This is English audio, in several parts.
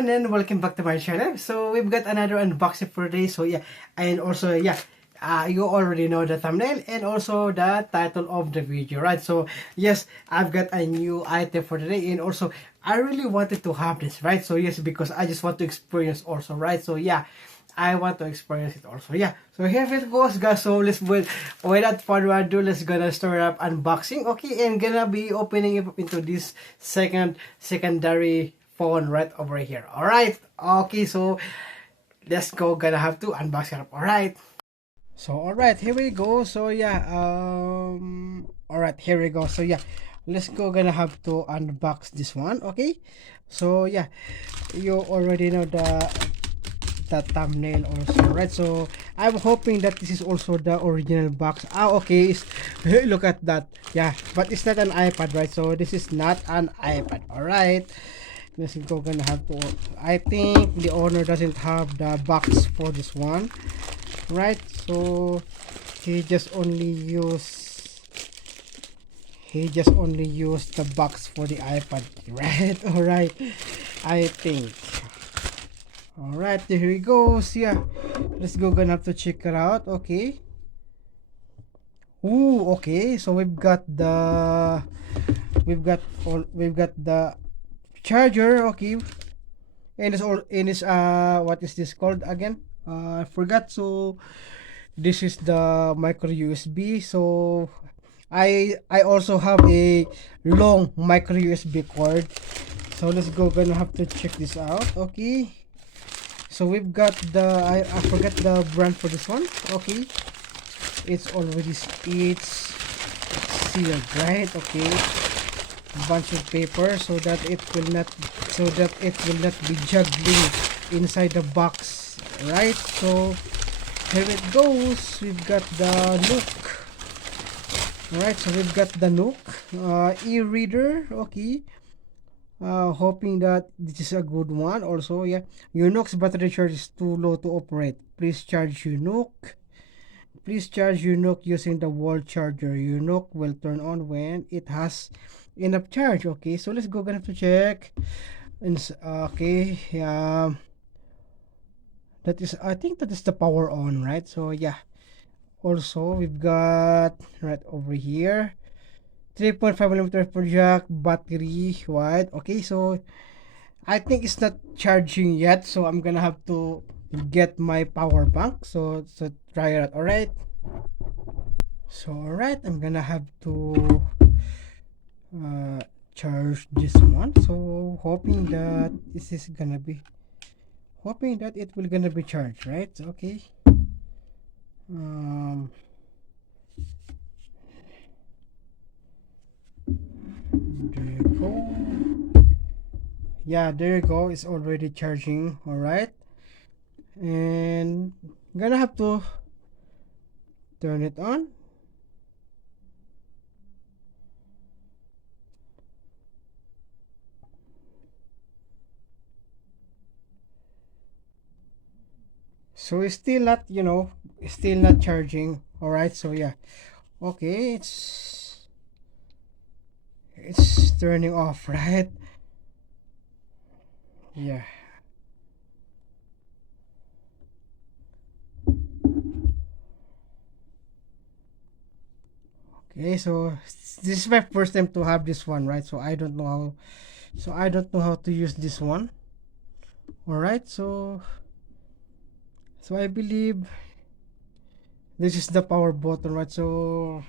everyone, and welcome back to my channel. So we've got another unboxing for today. So yeah, and also you already know the thumbnail and also the title of the video, right? So yes, I've got a new item for today, and also I really wanted to have this, right? So yes, because I just want to experience also, right? So yeah, I want to experience it also. Yeah, so here it goes, guys. So let's without further ado, let's gonna start up unboxing. Okay, and gonna be opening it up into this secondary phone right over here. All right. Okay, so let's go. Gonna have to unbox it up. All right. So all right, here we go. So yeah, all right, here we go. So yeah, let's go. Gonna have to unbox this one. Okay. So yeah, you already know the thumbnail also, right? So I'm hoping that this is also the original box. Okay, look at that. Yeah, but it's not an iPad, right? So this is not an iPad. All right, let's go. Gonna have to, I think the owner doesn't have the box for this one, right? So he just only used the box for the iPad, right? All right, I think. All right, there we go. So yeah, let's go. Gonna have to check it out. Okay. Ooh, okay. So we've got the charger. Okay, and it's all in is what is this called again? I forgot. So this is the micro USB. So I also have a long micro USB cord. So let's go. Gonna have to check this out. Okay. So we've got the I forgot the brand for this one. Okay, it's sealed, right? Okay, bunch of paper so that it will not be juggling inside the box, right? So here it goes. We've got the NOOK. Alright, so we've got the NOOK e-reader. Okay, hoping that this is a good one also. Yeah, your NOOK's battery charge is too low to operate. Please charge your NOOK using the wall charger. Your NOOK will turn on when it has enough charge. Okay, so let's go. Gonna have to check. And okay, that is, I think that is the power on, right? So yeah, also we've got right over here 3.5mm per jack, battery wide. Okay, so I think it's not charging yet, so I'm gonna have to get my power bank. So try it out. All right. So all right, I'm gonna have to charge this one. So hoping that it will gonna be charged, right? Okay. There you go. Yeah, there you go. It's already charging. All right, and I'm gonna have to turn it on. So it's still not, still not charging. All right, so yeah, okay, it's turning off, right? Yeah. Okay, so this is my first time to have this one, right? So I don't know how to use this one. All right, so I believe this is the power button, right? So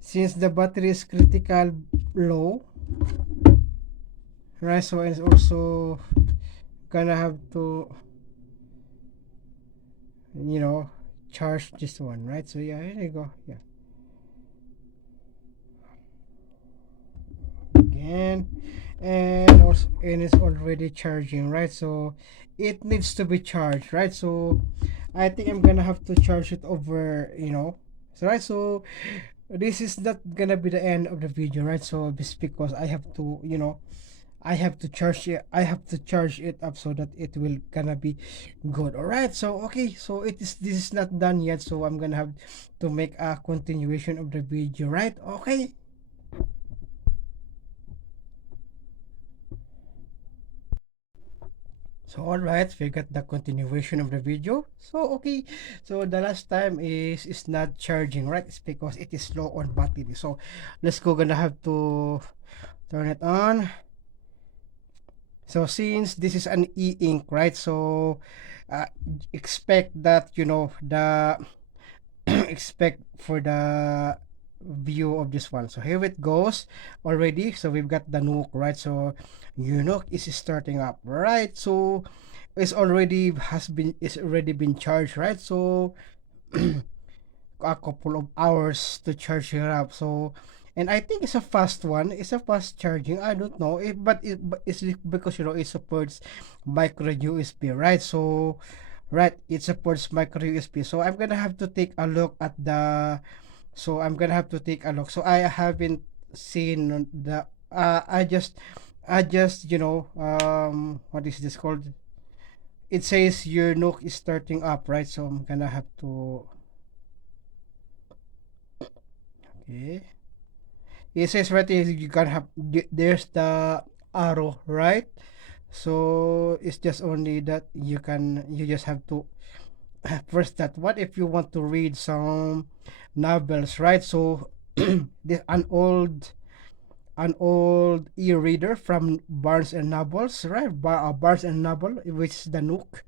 since the battery is critical low, right? So it's also gonna have to, charge this one, right? So yeah, here you go. Yeah, again, and it's already charging, right? So it needs to be charged, right? So I think I'm gonna have to charge it over, so right. So this is not gonna be the end of the video, right? So this because I have to, I have to charge it up so that it will gonna be good. All right, so okay, so this is not done yet, so I'm gonna have to make a continuation of the video, right? Okay. So alright, we got the continuation of the video. So okay, so the last time is not charging, right? It's because it is low on battery. So let's go, gonna have to turn it on. So since this is an e-ink, right? So uh, expect that, you know, the expect for the view of this one. So here it goes already. So we've got the NOOK, right? So NOOK is starting up, right? So it's already been charged, right? So a couple of hours to charge it up. So and I think it's a fast one. It's a fast charging. I don't know, but it's because you know it supports micro USB, right? So right, it supports micro USB. So I'm gonna have to take a look at the. So I'm gonna have to take a look. So I haven't seen the. I just what is this called? It says your NOOK is starting up, right? So I'm gonna have to. Okay. It says right here you can have there's the arrow, right? So it's just only that you just have to press that. What if you want to read some novels, right? So this an old e-reader from Barnes and Nobles, right? Barnes and Noble, which is the NOOK.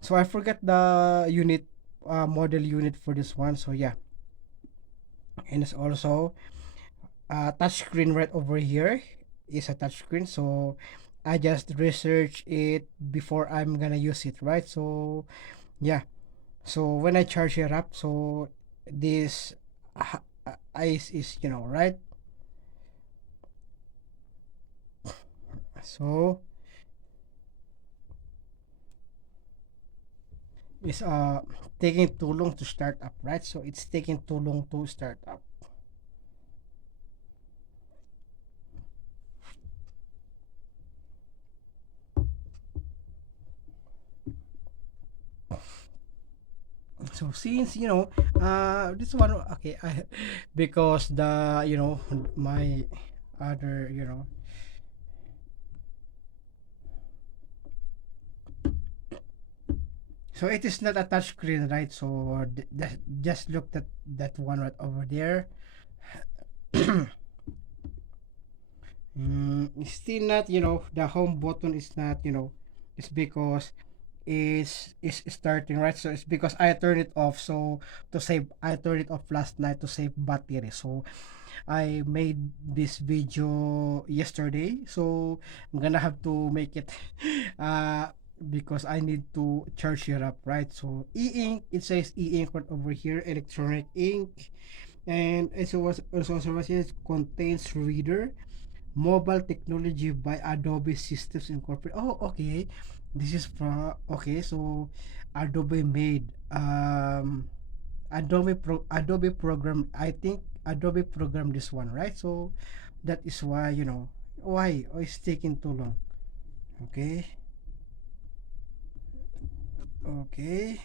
So I forget the unit, model unit for this one. So yeah, and it's also touchscreen right over here is a touchscreen. So I just research it before I'm gonna use it, right? So yeah, so when I charge it up, so this ice is right. So it's taking too long to start up, right? So it's taking too long to start up. So since this one, okay, I because the my other so it is not a touch screen, right? So just look at that one right over there. It's still not, the home button is not, it's because it's starting, right? So it's because I turned it off. So I turned it off last night to save battery. So I made this video yesterday. So I'm gonna have to make it uh because I need to charge it up, right? So e-ink, it says e-ink right over here, electronic ink, and it also says contains reader, mobile technology by Adobe Systems Incorporated. Oh, okay. This is from okay. So Adobe made Adobe program. I think Adobe programmed this one, right? So that is why why it's taking too long. Okay. Okay.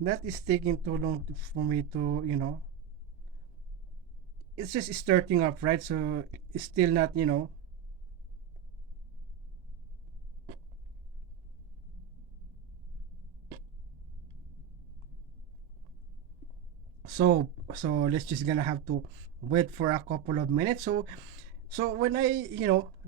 That is taking too long for me to it's just starting up, right? So it's still not so let's just gonna have to wait for a couple of minutes. So when I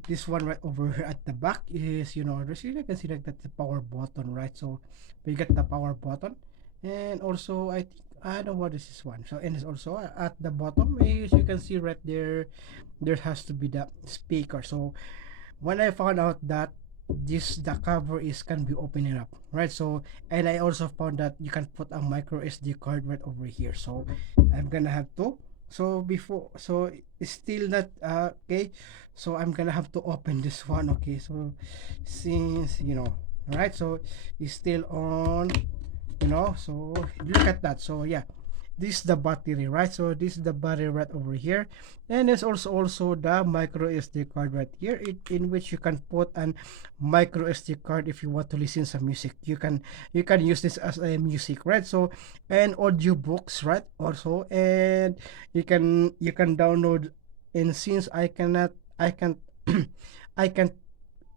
this one right over here at the back is there's you can see like that's the power button, right? So we get the power button, and also I think I don't know what is this one. So and it's also at the bottom is you can see right there has to be the speaker. So when I found out that the cover is can be opening up, right? So and I also found that you can put a micro SD card right over here. So I'm gonna have to so it's still not okay. So I'm gonna have to open this one. Okay, so since right, so it's still on, so look at that. So yeah, this is the battery, right? So this is the battery right over here, and there's also the micro SD card right here, in which you can put an micro SD card if you want to listen some music. You can use this as a music, right? So and audio books, right? Also, and you can download. And since I cannot, I can I can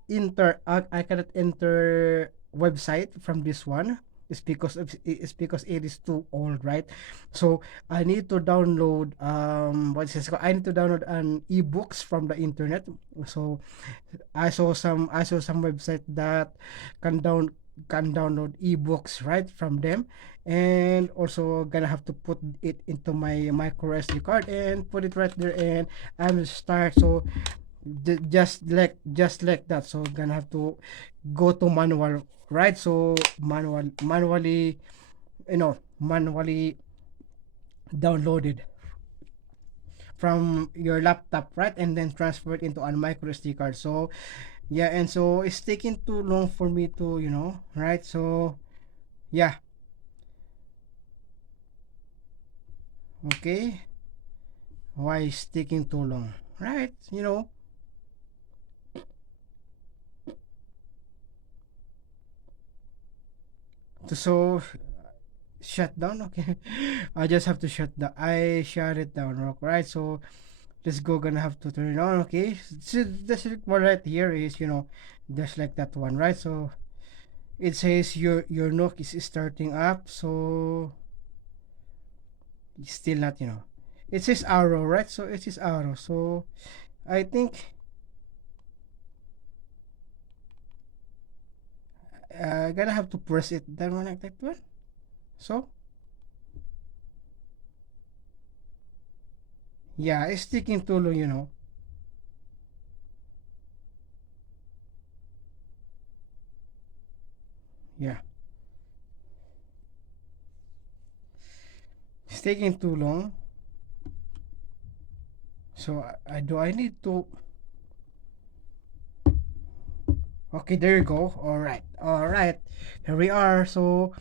I cannot enter website from this one. It's because it is too old, right? So I need to download what's this called? I need to download an ebooks from the internet. So I saw some website that can down can download ebooks right from them, and also gonna have to put it into my micro SD card and put it right there, and I'm start. So just like that. So gonna have to go to manual, right? So manually, manually downloaded from your laptop, right? And then transfer it into a micro SD card. So yeah, and so it's taking too long for me to, right? So yeah, okay. Why is taking too long, right? So shut down, okay. I just have to shut it down, right? So let's go, gonna have to turn it on, okay. So this one right here is, just like that one, right? So it says your NOOK is starting up. So it's still not, it says arrow, right? So it says arrow. So I think gonna have to press it that one, like that one. So yeah, it's taking too long. Yeah, it's taking too long. So I need to. Okay, there you go. All right. Here we are. So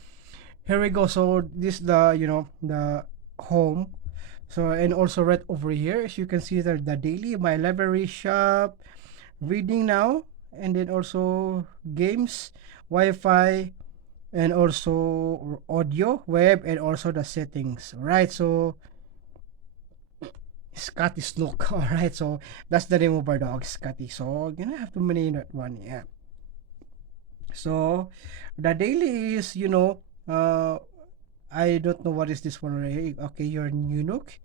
here we go. So this the the home. So and also right over here, as you can see there, the daily, my library, shop, reading now, and then also games, Wi-Fi, and also audio, web, and also the settings. Right. So Scotty Snook. All right. So that's the name of our dog, Scotty. So gonna have to name that one. Yeah. So the daily is, I don't know what is this one already. Okay, your new Nook.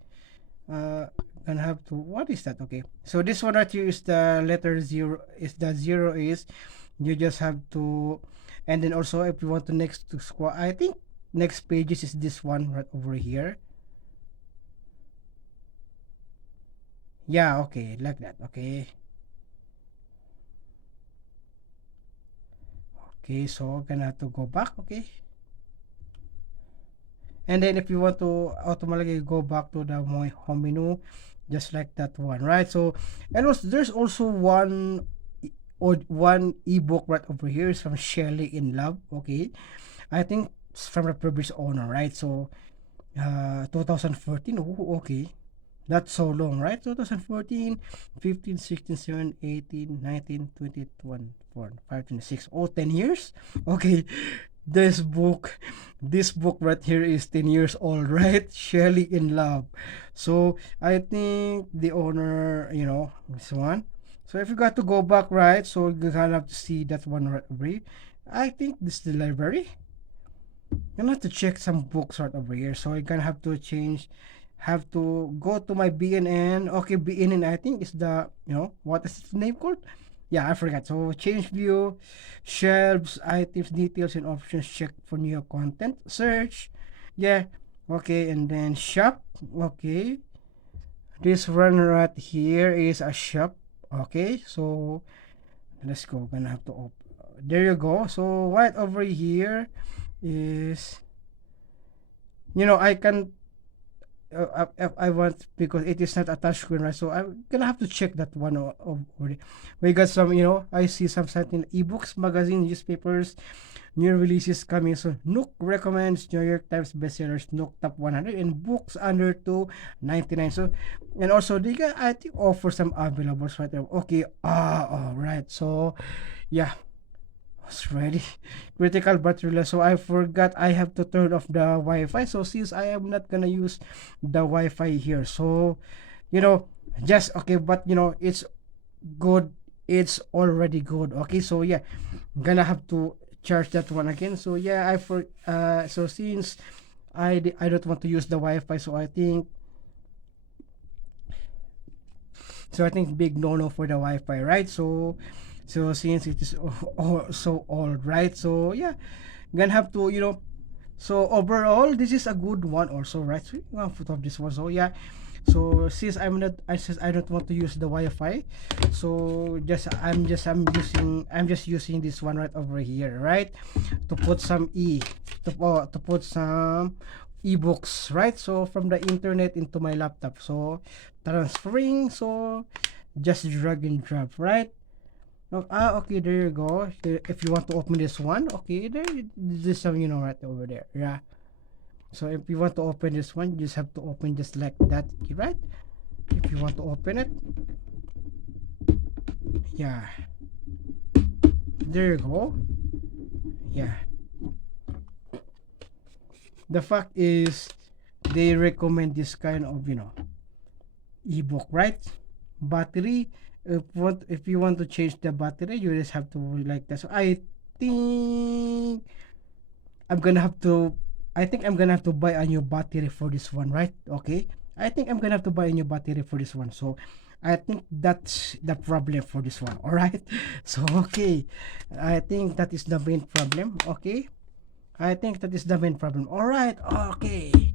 Uh, gonna have to, what is that? Okay, so this one right here is the letter zero. Is the zero is, you just have to, and then also if you want to next to squat, I think next pages is this one right over here. Yeah, okay, like that. Okay, okay, so gonna have to go back. Okay, and then if you want to automatically go back to the my home menu, just like that one, right? So and also there's also or one ebook right over here is from Shelley in Love. Okay, I think it's from the previous owner, right? So 2014. Oh, okay, that's so long, right? 2014, 15, 16, 17, 18, 19, 20, 21, 5, 26. Oh, 10 years. Okay, this book this book right here is 10 years old, right? Shelley in Love. So I think the owner, this one. So if you got to go back, right, so you kind of have to see that one right over here. I think this is the library. You're gonna have to check some books right over here. So you're gonna have to go to my BNN. Okay, BNN I think is the, what is its name called? Yeah, I forgot. So change view, shelves, items, details, and options. Check for new content. Search. Yeah. Okay, and then shop. Okay. This one right here is a shop. Okay, so let's go. Gonna have to open. There you go. So right over here is, I can I want, because it is not a touchscreen, right? So I'm gonna have to check that one already. We got some, I see some certain ebooks, magazine, newspapers, new releases coming soon. Nook recommends New York Times bestsellers, Nook Top 100, and books under 299. So, and also they got, I think, offer some availables right there. Okay, all right. So, yeah, it's ready. Critical battery loss. So I forgot I have to turn off the Wi-Fi. So since I am not gonna use the Wi-Fi here, so you know, just okay. But it's good it's already good. Okay, so yeah, I'm gonna have to charge that one again. So yeah, so since I don't want to use the Wi-Fi, so I think big no for the Wi-Fi, right? So since it is so old, right? So yeah, gonna have to, so overall this is a good one also, right? So you want to put off this one. So yeah, so since I don't want to use the Wi-Fi, so I'm just using this one right over here, right? To put some to put some ebooks, right? So from the internet into my laptop. So transferring, so just drag and drop, right? Okay, there you go. If you want to open this one, okay, this some, right over there. Yeah. So if you want to open this one, you just have to open just like that, right? If you want to open it, yeah. There you go. Yeah. The fact is, they recommend this kind of, ebook, right? Battery. If you want to change the battery, you just have to like that. So think I'm gonna have to I think I'm gonna have to buy a new battery for this one, right? Okay. I think I'm gonna have to buy a new battery for this one. So I think that's the problem for this one. Alright. So okay. I think that is the main problem. Okay. I think that is the main problem. Alright, okay.